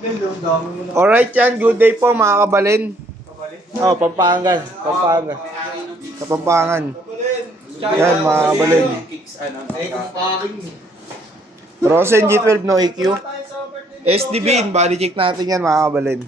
Alright yan, good day po mga kabalin. Oh, Pampangan. Pampangan. Sa Pampangan. Yan mga kabalin. Rosen G12 no EQ. SDB, body check natin yan mga kabalin.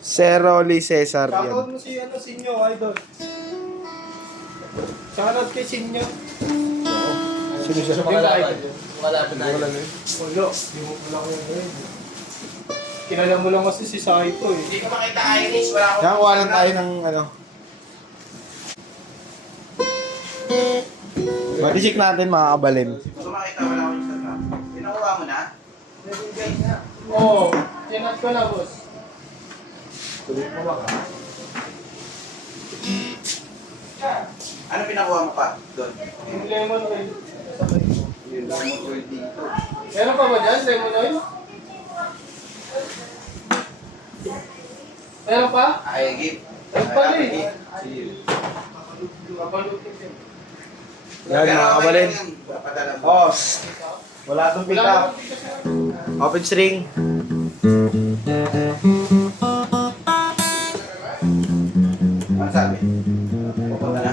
Sir Rolly Cesar yan. Shoutout mo si Sinyo, idol. Shoutout kay Sinyo. Sino siya? Malapit na yun. Wala, di mo pala ko yun. Kilala mo lang kasi si Saito eh. Hindi ko makita Irish, wala akong... Kaya kuha lang tayo ng ano. Body check natin mga kabalin. Gusto makita, wala akong Instagram. Pinakuha mo na? Oo, tinat ko na boss. Tuloy mo ba ka? Ano pinakuha mo pa doon? Yung lemon oil. Yung lemon oil dito. Meron pa ba dyan, lemon oil? Meron pa? Ay, give. Ay, pala eh. Chill. Kapalutin din. Yan mga kabalin. Papadala mo. Oh, wala itong pick up. Open string. Ano sabi? Pupunta na.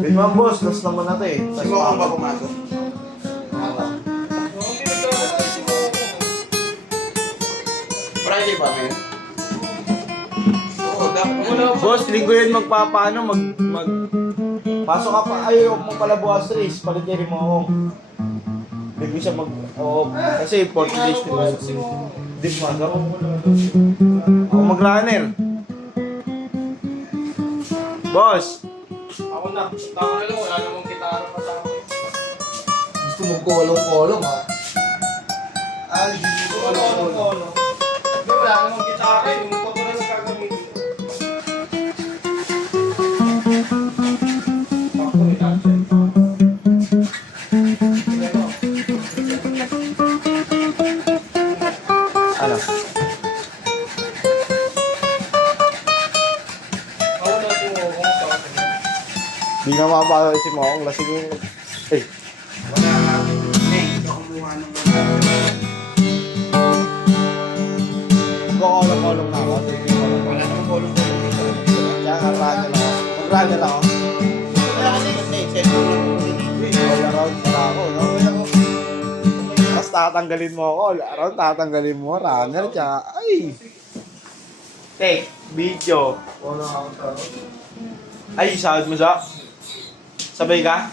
Yun mga boss, last naman na ito eh. Si Mokong ba pumasok? Hindi nagkakaroon si Momo. Friday ba ngayon? Oo, dapat Boss, linggo yun magpapaano, pasok ka pa, ayaw mo pala bukas Tris, palitin mo ako. Hindi siya kasi 40 days diba? Si Momo. Di pumasok. Ako mag-runner. Boss, Ako na. Tama na lang, wala namang gitara pa sa akin. gusto mo kolong-kolong ha? Gusto ko kolong-kolong. Hindi, wala namang gitara eh. Yung pag wala nang gagamitin ko. Ako, itatay. ano? Ako na si Momo. Di nga mapapala si Mokong, lasing yung... Eh, Wala ka. Hindi, ito kumuha ng mga... kukolong-kolong na ako. Wala namang kolong-kolong dito. Kaya runner ako. Mag-runner ako. Wala kasi kasi, cellphone lang po dito. All around pala ako, no? Tapos tatanggalin mo ako, all around tatanggalin mo, runner, tsaka, ay! Take, video. Ay, sahod mo sa? Sabay ka?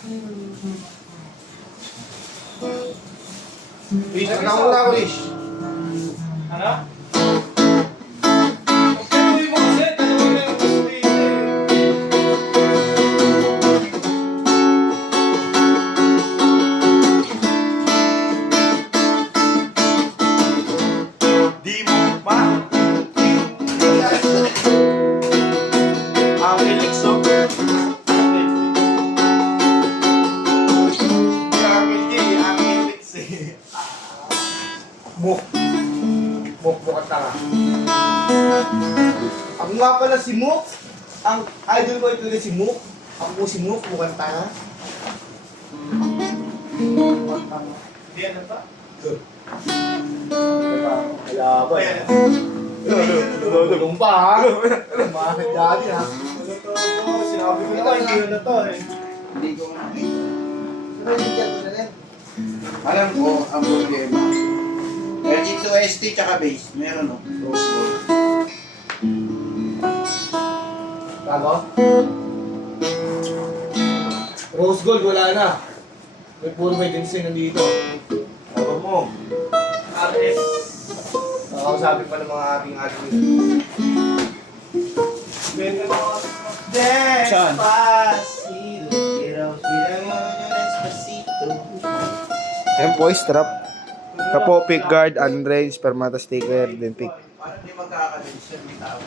Rish, Ano muna ako, Rish? Ano? Pagkakuwi mo kasi, tanongin na yung gusto dito eh. Di mo pa. Ang Felix, no? Ang Felix, eh. Muk at tanga. Ako nga pala si Muk. Ang idol ko ito si Muk. Ako po si Muk, mukhang tanga. Hindi, ano ba? Kaya ba? Tulong pa ha? Bakit dati ha? Ano to? Sinabi ko na, hindi yun na to eh. Hindi ko nga. Alam ko, ang problema. LG2ST tsaka base. Meron no? Rose gold. Bago? Rose gold wala na. May puro may ginseng nandito. Tama mo. RS. Nakakausapin pa ng mga ating admin. Benta na ako. Saan? Despacito. Quiero mo yung despacito. Yan po, strap. Kapo, pick guard, unrange, permata sticker, then pick. Parang di magkakalimutan may tao.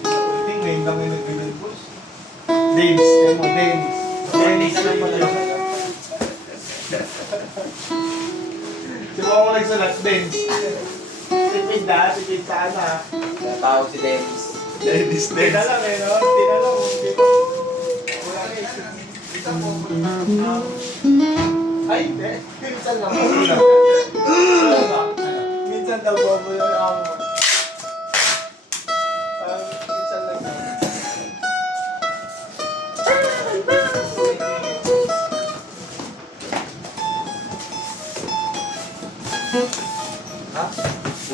Hindi, ngayon lang yung nag-ganun, boss. Dance, yan mo, dance. Hindi na lang pala. Di ba ako nagsulat, dance? Tipid na, tipid sana. Tawag si Dennis. Dennis, Hindi na lang eh, no? Hindi na lang. Wala na eh. Ay, hindi. Minsan lang. Minsan daw bobo yung amo mo. Minsan lang yan. Ha?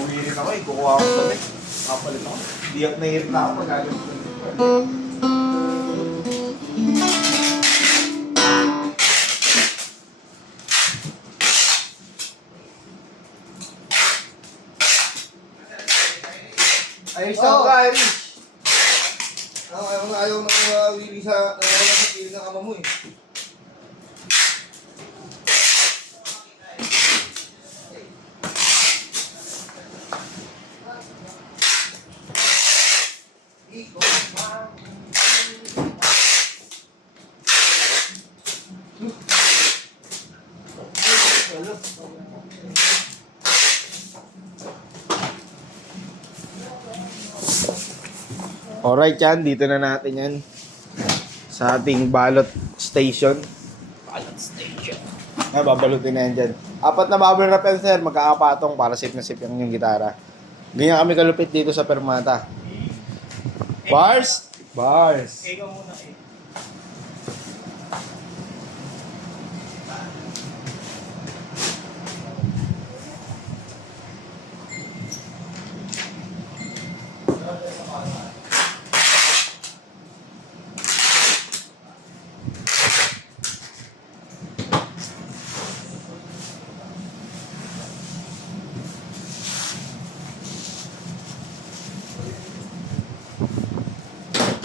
Uwi rin ako eh. Kukuha ako sa damit. Kapalit ako. Hindi ako nahirap na ako magagamit ko. Ayos ako ka, Irish. Ayaw na mawili sa piling ng ama mo eh. Alright yan, dito na natin yan. Sa ating balot station. Balot station. Babalutin na yan dyan. 4 na bubble wrap yan, sir. Magkakapatong para safe na safe yung gitara. Ganyan kami kalupit dito sa Permata. Bars? Bars. Ikaw muna eh.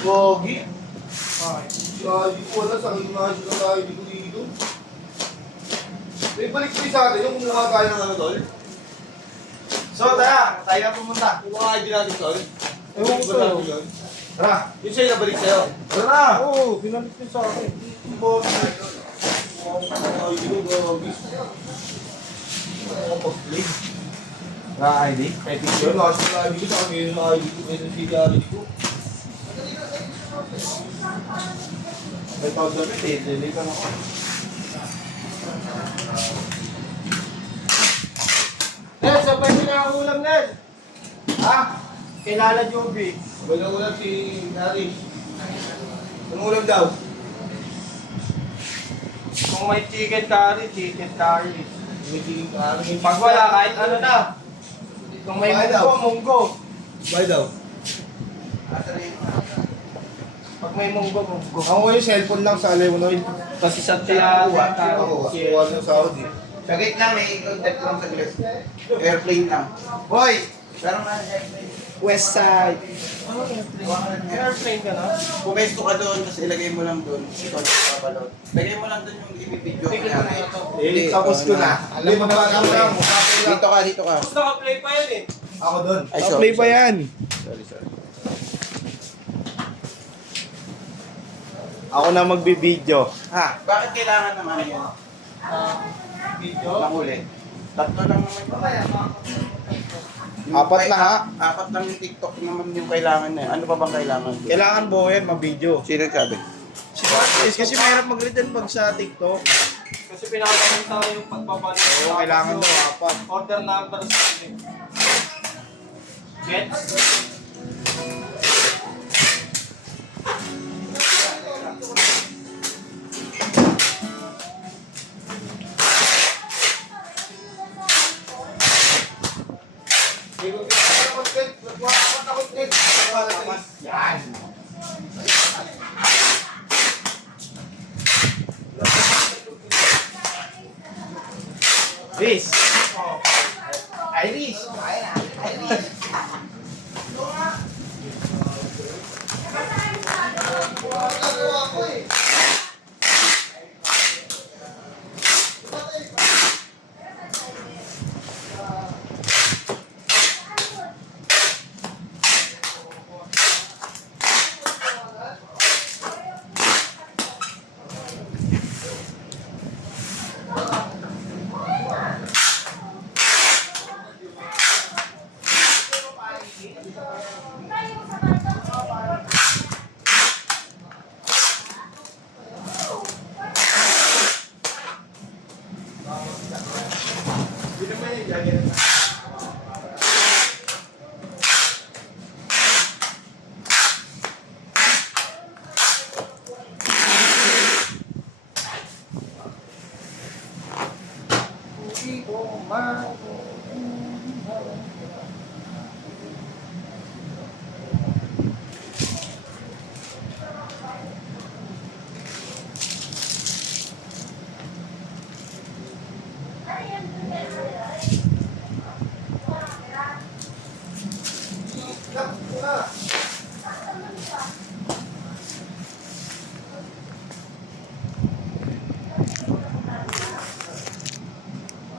Pogi. Hindi ko wala sa akin na tayo dito. May balik ko sa atin yung kumuha tayo ng ano, tol. So, tara. Tayo na pumunta. Kumuha ID natin, tol. Ewan ko sa'yo. Tara. Yun sa'yo nabalik sa'yo. Tara na. Oo, pinalik ko sa akin. Yung boss. ID ko, gawagis. Pag-play. ID? Yun, nasa na ID ko sa akin. Yun ang ID ko. Yun ang CD ko. May tawag damit eh. Dilitan ako. Ned, sabay pinakakulam, Ned. Ha? Kilala Joby. Sabay na ulam si Narish. Anong ulam daw? Kung may chicken curry, chicken curry. May chicken curry. Pag wala, kahit ano na. Kung may munggo, munggo. Bye daw. Pag may munggo, munggo. Ako yung cellphone lang sa Leonoid. Kasi sa tiyawa, Ako, kuha ng Saudi. Sa gitna may contact lang sa glass. Airplane lang. Boy! Parang na airplane. West Side. Airplane ka na? Pumesto ka doon, tapos ilagay mo lang doon. Ikaw na pabalot. Lagay mo lang doon yung ibibidyo ko niya. Eh, tapos ko na. Alam mo ba ako lang? Dito ka, dito ka. Tapos naka-play pa yan eh. Ako doon. Ay, Play pa yan. Sorry. Ako na magbibideo. Ha? Bakit kailangan naman yan? Video? Nahuli. Tatlo lang naman yun. 4 na ha. 4 lang yung TikTok naman yung kailangan na yun. Ano pa bang kailangan? Kailangan buo yan, mabideo. Sino nagsabi? Kasi mahirap mag-return pag sa TikTok. Kasi pinakakamit na yung pagbabalik. Oo, kailangan daw 4. Order number sa akin. Gets? Yan. Chris. Irish. Irish.